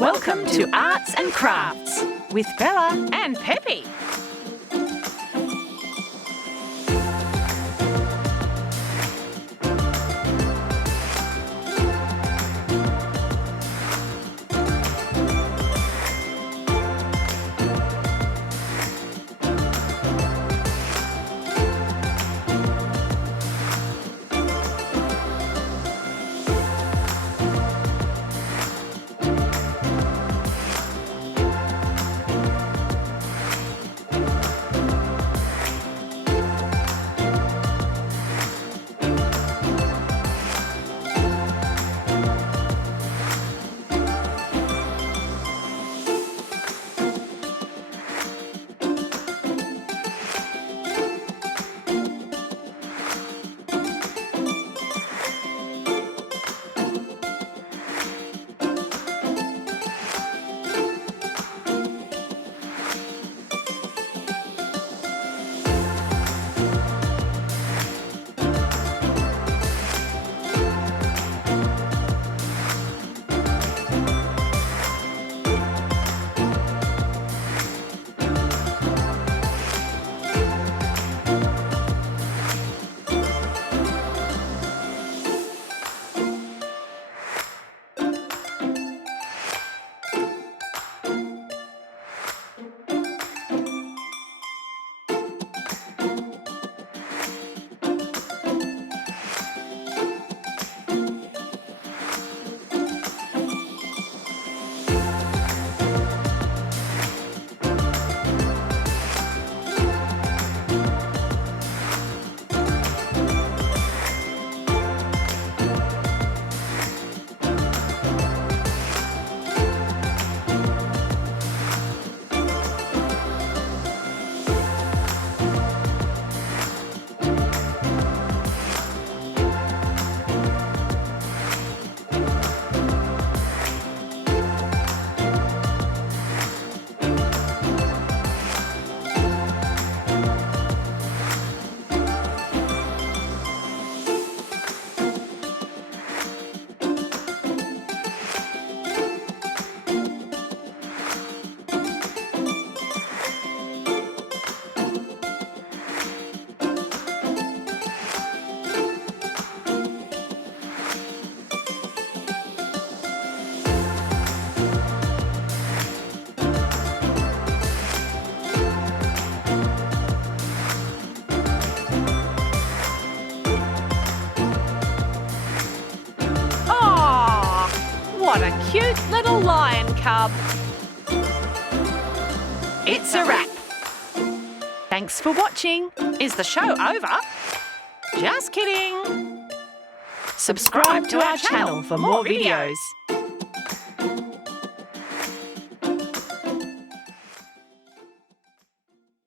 Welcome to Arts and Crafts with Bella and Peppy. What a cute little lion cub. It's a wrap. Thanks for watching. Is the show over? Just kidding. Subscribe to our channel for more videos.